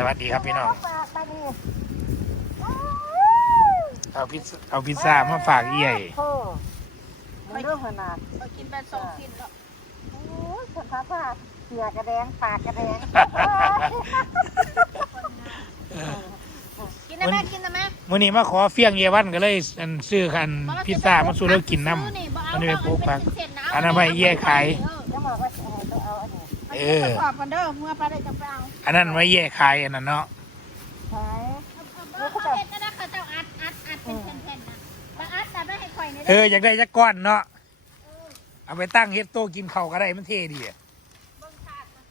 สวัสดีครับพี่น้องฝากมาดิเอาพิซซ่าเอาพิซซ่ามาฝากเอี่ยโอ้มันเรื่องขนาดไปกินแบบสองชิ้นแล้วโอ้ยสภาพว่าเสือกระแดงปากกระแดงกินได้ไหมกินได้ไหมมื่อนี้มาขอเฟี้ยงเยวันก็เลยอันซื้อคันพิซซ่ามาสู่เรากินน้ำอันนี้ไปปลูกผักอันนั้นไปเย่ขาย เอาอันนี้เออประกอบกันเด้อเมื่อไปได้จะไปเอาอันนั้นไว้เย่ขายอันนั้นเนาะใช่เอาเขาเห็นก็ได้เขาเจ้าอัดอัดอัดเป็นแผ่นๆนะมาอัดแต่ไม่ให้ข่อยนี่เอเด้อออยากได้จักก้อนเนาะเอาไปตั้งเฮ็ดโต๊ะกินข้าวก็ได้มันเท่ดีอะเบิ่งชาตินะ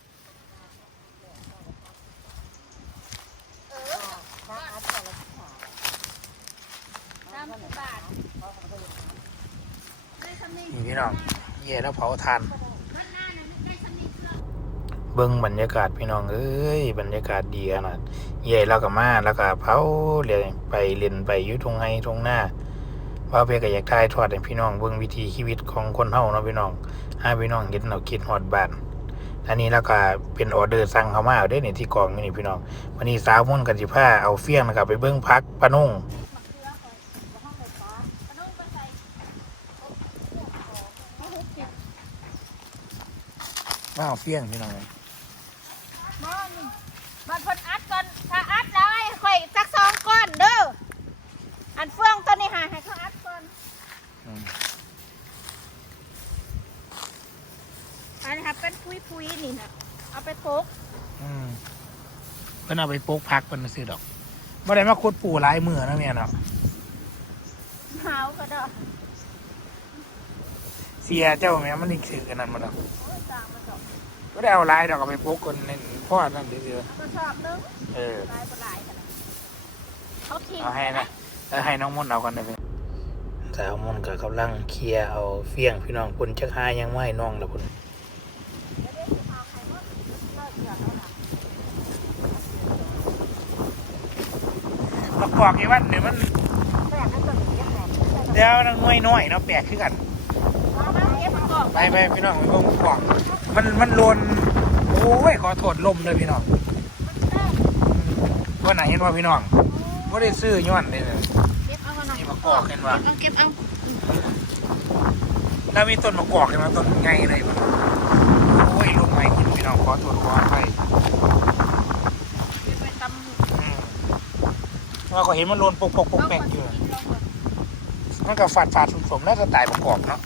เออถ้าอัดก่อนแล้วขาสามสิบบาทได้สำนีนี่พี่น้องเย่แล้วเผาทาน เบิ้งบรรยากาศพี่น้องเอ้ยบรรยากาศดีขนาดเย่แล้วก็มาแล้วก็เผาเรียไปเล่นไปอยู่ตรงไห้ตรงหน้าว่าเพื่อก็อยากทายทอดให้พี่น้องเบิ้งวิถีชีวิตของคนเฮาเนาะพี่น้องให้พี่น้องเห็นเราคิดฮอดบ้านอันนี้แล้วก็เป็นออเดอร์สั่งเข้ามาเอาได้ในที่กองนี่นี่พี่น้องวันนี้สาวมุ่นกันสิพาเอาเฟี้ยงนะครับไปเบิ้งพักปะนุ่งมะเขือข่อยมาห้องไฟฟ้ามานุ่งไปใส่ให้หุบกินมาเอาเฟี้ยงพี่น้องมอน มันเพิ่นอัดก่อนถ้าอัดแล้วให้ข่อยสักสองก้อนเด้ออันเฟืองตัวนี้หาให้เขาอัดก่อนอืมอันนี้ครับเป็นพุยพุยๆนี่นะเอาไปโพกอืมเพิ่นเอาไปปลูกพักเพิ่นซื้อดอกบ่ได้มาขุดปูหลายมื้อนะแม่เนาะหาวก็ได้เสียเจ้าแม่มันนี่ถือกันนั่นมาดอกโอ้ยจางมาสองบ่ได้เอาหลายดอกเอาไปปลูกคนนั่นพ่อนั่นเด้อเอากระสอบนึงๆเออลายปลายกันนะเขาทิ้งเอาให้นะเออให้น้องมนต์เอากันได้ไหมสาวมนต์ก็กำลังเคลียร์เอาเฟี้ยงพี่น้องพุ่นจักหายังไม่ให้น้องละพุ่นเดี๋ยวเดี๋ยวสิพาใครว่าเลิกเดือดแล้วนะประกอบไอ้วันเดี๋ยวมันแม่นั่นตัวนี้ยังไงเดี๋ยวนังน้อยน้อยๆเนาะแปลกคือกัน ไปไปพี่น้องไปเบิ่งประกอบมันมันโลนโอ้ยขอโทษลมเลยพี่น้องว่าไหนเห็นว่าพี่น้องว่าได้ซื้อย้อนเลยเนี่ยเก็บเอามาหน่อยนี่ประกอบเห็นว่าเอาเก็บเอาถ้ามีต้นมะกอกเห็นว่าต้นไงเลยมันโอ้ยลมไม่กินพี่น้องขอโทษขออภัยเก็บไปตำอืมว่าก็เห็นมันโลนปกปกปกแปกอยู่มันก็ฝาดฝาดสมๆแล้วสไตล์ประกอบเนาะ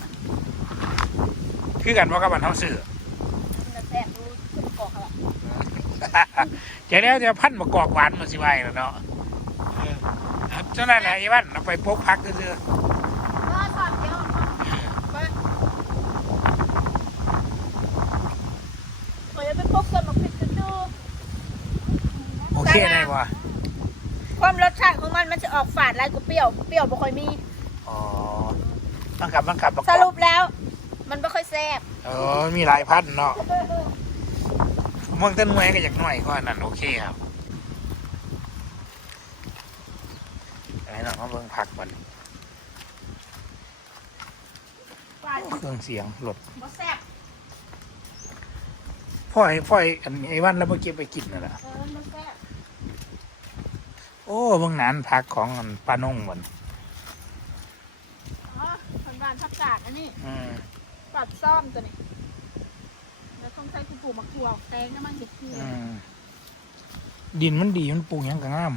คือกันว่ากับบันเท่าสื่อมันแซ่บดูขึ้นประกอบเขาละจะแล้วจะพันประกอบหวานมาสิไว้แล้วเนาะเออครับเจ้านั่นแหละไอ้วันเอาไปพกพักซื้อก็สอบเดียวไปเดี๋ยวไปพกต้นมะพริกกันดูๆโอเคได้ปะความรสชาติของมันมันจะออกฝาดลายกับเปรี้ยว เปรี้ยวบ่ค่อยมี อ๋อบังคับบังคับประกสอบรุปแล้ว มันไม่ค่อยแซ่บเออมีหลายพันเนาะเมืองต้นไม้ก็อยากหน่อยก็อันนั่นโอเคครับไอ้น้องมาเบิ่งผักมันฝาดเครื่องเสียงรถบ่แซ่บพ่อไอ้พ่อไอ้อันไอ้วันแล้วเมื่อกี้ไปกินน่ะนะเออมันแซ่บโอ้เบิ่งนั้นผักของอันปานงเหมือนอ๋อคนบ้านผักกาดอันนี้อืมปัดซ่อมตัวนี้แล้วต้องใช้ปูปูมะกรูดแตงน้ำมันเห็ดเกลืออืมดินมันดีมันปลูกหยังก็งาม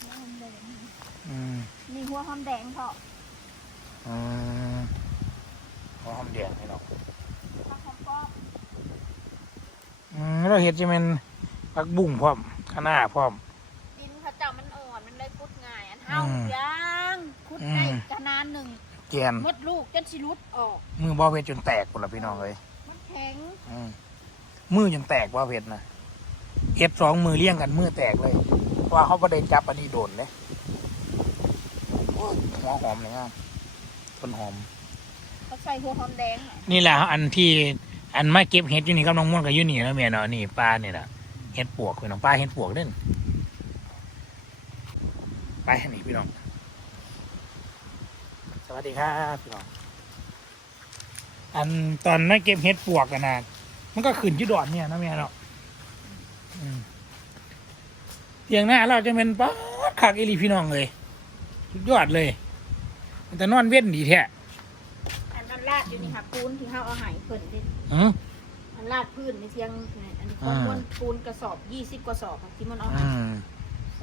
หัวหอมแดงอืมนี่หัวหอมแดงเพาะอืมหอมแดงให้เราผักหอมป้อมอืมเราเห็ดจะเป็นผักบุ้งพร้อมคะน้าพร้อม ดินเขาเจ้ามันอ่อนมันเลยคุดง่ายอันเฮาอืมย่า งคุดอืมให้กระนานหนึ่งแกนมดลูกจนสิรุดออก มือบ่อเพชรจนแตกหมดละพี่น้องเลยมันแข็งอืมมือจนแตกบ่อเพชรนะเห็ดสองมือเลี้ยงกันมือแตกเลยเพราะว่าเขาประเด็นจับอันนี้โดนเลยโอ้ยหัวหอมเลยงามต้นหอม เขาใส่หัวหอมแดงน่ะนี่แหละอันที่อันมาเก็บเห็ดอยู่นี่กับน้องม่วนกับอยู่นี่แล้วเมียเนาะนี่ปลาเนี่ยแหละเห็ดปวกพี่น้องปลาเห็ดปวกเด่นไปนี่พี่น้อง สวัสดีครับพี่น้องอันตอนมาเก็บเห็ดปวกกันนะมันก็ขึ้นที่ดอนเนี่ยนะเมียเนาะอืมเตียงหน้าเราจะเป็นป๊อดคักอีหลีพี่น้องเลยสุดยอดเลยมันจะนอนเว้นดีแท้อันนั้นลาดอยู่นี่ค่ะปูนที่เฮาเอาใหายเพิ่นดิอืมอันลาดพื้นในเทียงนี่อันนี้ของอ่ามันปูนกระสอบ20กระสอบค่ะที่มันเอาอืใหายม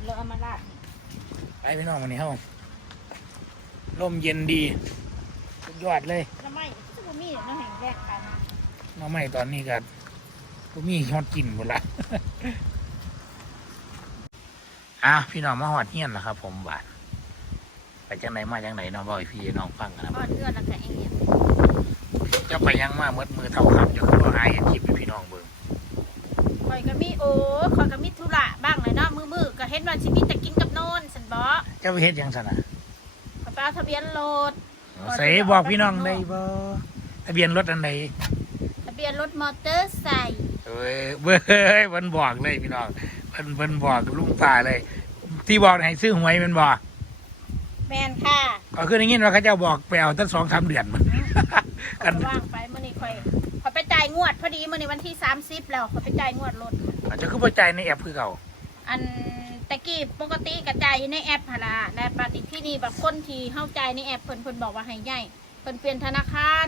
แล้วเอามาลาดนี่ไปพี่น้องวันนี้เฮา ลมเย็นดี สุดยอดเลยแล้วไม่ซึ่งบ่มีเนาะแห่งแรกกันหน้องใหม่ตอนนี้ก็ก็มีฮอดกินหมดละ อะพี่น้องมาหอดเฮียนแล้วครับ ผมบาดไปจังไหนมาจังไหนเน้องบอกให้พี่น้องฟังกันนะก็เทือนแล้วก็เองเนี่ยเจะไปยังมาเมื่อมือเท่าคำจะคือว่าอายเห็นคลิปให้พี่น้องเบิ่งข่อยก็มีโอ้ข่อยก็มีธุระบ้างเลยเนาะมือๆก็เห็นว่าสิมีแต่กินกับโนนสันบ่เจ้าไปเฮ็ดหยังสนะข่อยไป เอาทะเบียนรถใส่บอกพี่น้องได้บ่ทะเบียนรถอันใดทะเบียนรถมอเตอร์ไซค์เอ้ยเบ้ยมันบอกเลยพี่น้องเพิ่นเพิ่นบอกกับลุงป่าเลย ที่บอกให้ซื้อหวยแมันบอกแมนค่ะก็คือได้ยินว่าเขาเจ้าบอกไปเอาตั้งสองสามเดือนมันข่อยว่างไปมื้อนี้ข่อยข่อยไปจ่ายงวดพอดีมื้อนี้วันที่30แล้วข่อยไปจ่ายงวดรถอาจจะคือบ่จ่ายในแอปคือเก่าอัน ตะกี้ปกติกระจายอยู่ในแอปหนละแต่ปฏิที่นี่แบบคนที่เข้าใจายในแอปเพิ่นเพิ่นบอกว่าให้ใหญ่เพิ่นเปลี่ยนธนาคาร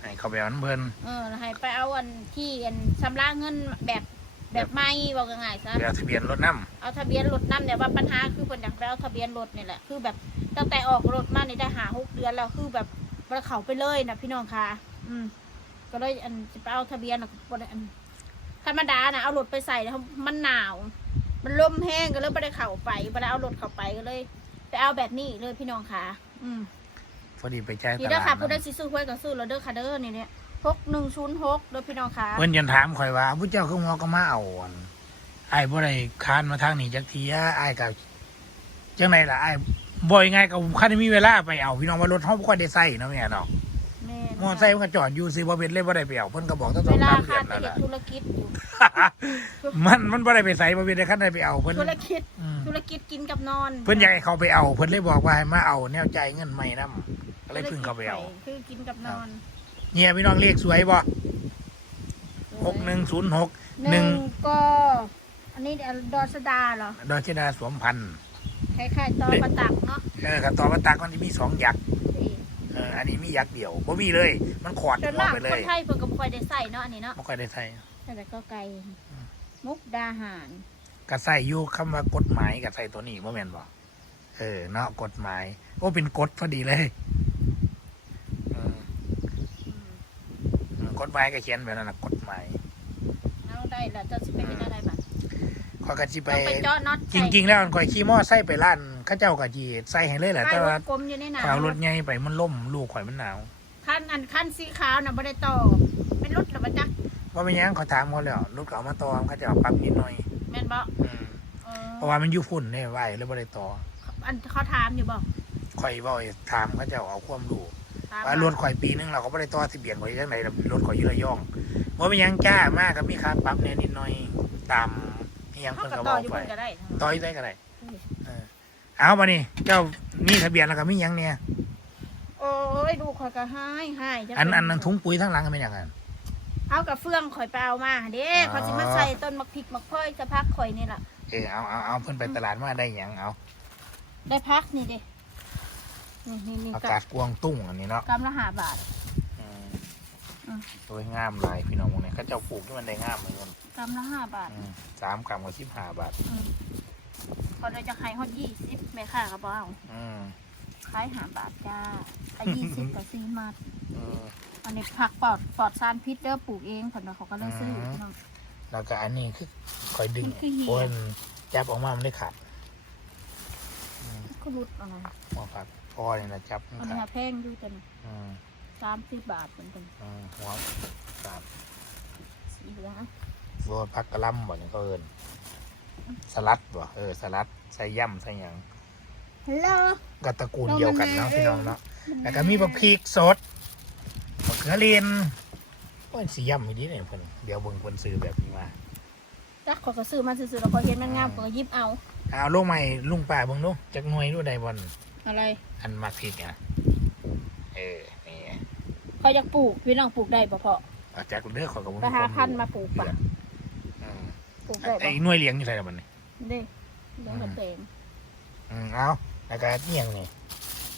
ให้เขาไปเอาน้ำเพิ่นเออให้ไปเอาอันที่อันชำระเงินแบบแบบไม่บอกง่ายๆซะไปเอาทะเบียนรถน้เอาทะเบียนรถนำแต่ว่าปัญหาคือเพิ่นอยากไปเอาทะเบียนรถนี่แหละคือแบบตั้งแต่ออกรถมานี่ได้หาหกเดือนแล้วคือแบบบ่ได้เข้าไปเลยนะพี่น้องค่ะ อืม ก็เลยอันจะไปเอาทะเบียนน่ะบ่ได้อันธรรมดานะเอารถไปใส่แล้วมันหนาว มันลมแห้งก็เลยไม่ได้เข่าไปไม่ได้เอารถเข้าไปก็เลย ไปเอาแบบนี้เลยพี่น้องค่ะอืมำพอดีไปจ่ายตนี่เด้อลาดค่ะผู้ได้นะสิซื้อหวยก็ซื้อแล้วเด้อค่ะเด้อนี่เนี่ยหกหนึ่งศูนย์หกเด้อพี่น้องค่ะเพิ่นยันถามข่อยว่าผู้เจ้าคือหัวก็มาเอาอันอ้ายบ่ได้คานมาทางนี้จักทีอ้ายก็จังไดล่ะอ้ายบ่ยังไงก็คันได้มีเวลาไปเอาพี่น้องว่ารถเฮาบ่ค่อยได้ใช้เนาะแม่เนาะแม่นมอไซค์มันก็จอดอยู่สิบ่เป็นเลยบ่ได้ไปเอาเพิ่นก็บอกตั้งสเวองลาสามเดืค่ะอนไปแล้วเฮ็ดล่ะ ธุรกิจอยู่ มันมันบ่ได้ไปใส่บ่เป็นได้คันได้ไปเอาเพิ่น ธุรกิจ อืม ธุรกิจกินกับนอนเพิ่นอยากให้เขาไปเอาเพิ่นเลยบอกว่าให้มาเอาแนวจ่ายเงินใหม่นํก็เลยเพิ่งเขาไปเอา คือกินกับนอนเนี่ยพี่น้องเลขสวยบ่หกหนึ่งศูนย์หกหหนึ่นึ่งงก็ อันนี้ดอสดาเหรอ ดอยเจดาสวมพันธุ์คล้ายๆตอประตักเนาะเออกับต่อมาตักมันจะมีสองยักษ์นี่ เอออันนี้มียักษ์เดียวบ่มีเลย มันขอดส่วนหัวมากไปเลคยนไทยเพิ่นก็บ่ค่อยได้ใส่เนาะอันนี้เนาะบ่ค่อยได้ใส่แต่ก็ไกลมุกดาหารก็ใส่อยู่คำว่ากฎหมายกับใส่ตัวนี้บ่แม่นบ่เออเนาะกฎหมาย โอ้เป็นกฎพอดีเลยอืมอืมกฎหมายก็เขียนแบบนั้นน่ะกฎหมายเอาได้แล้วเจะสิไปเห็นอะไรบ้าง ข้อยก็สิไป ต้องไปเจาะน็อตจริง ๆ แล้วข่อยขี่มอไซค์ไปร้านเขาเจ้าก็สิใส่ให้เลยแหละใช่แต่วว่างกลมอยู่ในหนาเอารถใหญ่ไปมันล่มลูกข่อยมันหนาวคันอันคันสีขาวน่ะบ่ได้ต่อเป็นรถหรือบ่จักว่าเป็นหยังเขาถามเขาแล้วรถเขาเอามาต่อเขาจะเอาปรับนิดหน่อยแม่นบ่อืมเออเพราะว่ามันอยู่ฝุ่นเนี่ยไหวแล้วบ่ได้ต่ออันเขาถามอยู่บ่ข่อยบ่อยถามเขาจะเอาความรู้ถามว่ารถข่อยปีนึงเราก็บ่ได้ต่อทะเบียนข่อยจังไดรถข่อยอยู่ระยองว่าเป็นหยังจ้ามากก็มีค่าปรับแหน่นิดหน่อยตาม ที่ยังเขาเพิ่นก็ก็บต่ออกอยู่ไปเพิ่นก็ได้ต่อยได้ก็ได้เออเอามานี่เจ้ามีทะเบียนแล้วก็มีหยังเนี่ยโอ้ยดูข่อยก็หายหายจักอันอันนั้นเป็ถุงปุ๋ยทั้งหลังก็เป็นอย่างนั้น เอากับเฟืองข่อยไปเอามาเด้อ๋อเขาสิมาใส่ต้นมักพริกมักพร้อยจะพักข่อยนี่ล่ะ เออเอาเอาเอาเพิ่นไปตลาดมาได้หยังเอาได้พักนี่เด้นี่นี่นี่อากาศกวางตุ้งอันนี้เนาะกำละห้าบาทอืม อืม สวยงามหลายพี่น้องพวกนี้เขาเจ้าปลูกที่มันได้งามเหมือนกันกำละห้าบาทอืมสามกรัมกับสิบห้าบาทเขาเลยจะขายฮอดยี่สิบแม่ค้าก็บ่เอาอืมขายหาบาทจ้าขายยี่สิบกับสี่มาทอืมอันนี้ผักปลอดปลอดสารพิษเด้อปลูกเองผลว่าเขาก็เลยซื้ออืมเนาะแล้วก็อันนี้คือคอยดึงมันคือเหี้ย โอนจับออกมามันได้ขาดก็รุดอะไรหัวขาดพอนี่นะจับมันอันนี้ขาดแพงอยู่แต่อืม สามสิบบาทเหมือนกันอืมหัวขาดสีเหลืองโรพักกะหล่ำบ่นี่เขาเอินสลัดบ่เออสลัดใส่ย่ำใส่หยังฮัลโหล ก็ตระกูลเดียวกันเนาะเรามันพี่น้องเนาะแล้วก็มีบักพริกสดบักเขือเรียนโอ้ยสีย่ำอีดีเนี่ยเพิ่นเดี๋ยวเบิ่งเพิ่นซื้อแบบนี้มาจักเขาก็ซื้อมาซื้อๆแล้วก็เห็นมันงามเขาก็หยิบเอา เอาลงใหม่ลุงป้าเบิ่งดูจักหน่วยดูได้บ่นอะไร อันมักพริกอะเออนี่ เขาอยากปลูกพี่น้องปลูกได้ปะเพาะเอาจากเลือกขอยกับไปหาพันธุ์มาปลูกปะอืมปปลูกได้ไอ้บ่หน่วยเลี้ยงอยู่ไสล่ะบัดนี้เด้เลี้ยงกระเตงอืมเอาแล้วก็เอียงนี่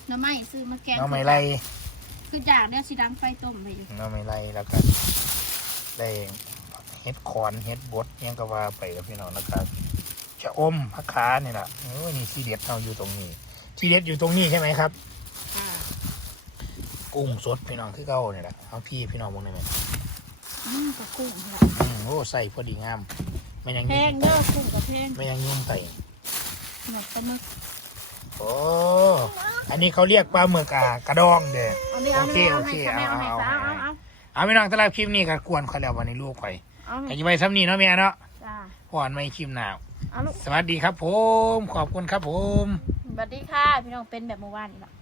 หน้ำไม้ซื้อมาแกงเอาไม่ไล่คือจากเนี่ยสิดังไฟต้มไปอยู่เอาไม่ไล่แล้วก็ได้เฮ็ดคอนเฮ็ดบดเอียงก็ว่าไปกับพี่น้องแล้วก็ชะอมผักขานี่ล่ะโอ้ยนี่ที่เด็ดเอาอยู่ตรงนี้ ที่เด็ดอยู่ตรงนี้ใช่ไหมครับค่ะ กุ้งสดพี่น้องคือเก่านี่แหละเอาพี่พี่น้องมองได้ไหมอืมกับกุ้งค่ะอืมโอ้ใส่พอดีงามไม่ยังแพยุ่งงเด้อกุ้งกับแพงไม่ยังยุ่งใส่หมดปลาหมึกโอ้อันนี้เขาเรียกปลาหมึกอ่ากระดองเด้อ เอานี่เอานี่โอเอาเคให้โอเคค่ะแม่เอาให้เอาซะเอาเอา เอาเอาพี่น้องสำหรับคลิปนี้ก็กวนเขาแล้ววันนี้ลูกข่อยเอาให้อายุไปซ้ำนี้เนาะเมียเนาะจ้าพอนไม่คลิปหนาว เอาลูกสวัสดีครับผม ขอบคุณครับผม สวัสดีค่ะ พี่น้องเป็นแบบเมื่อวานนี่แหละ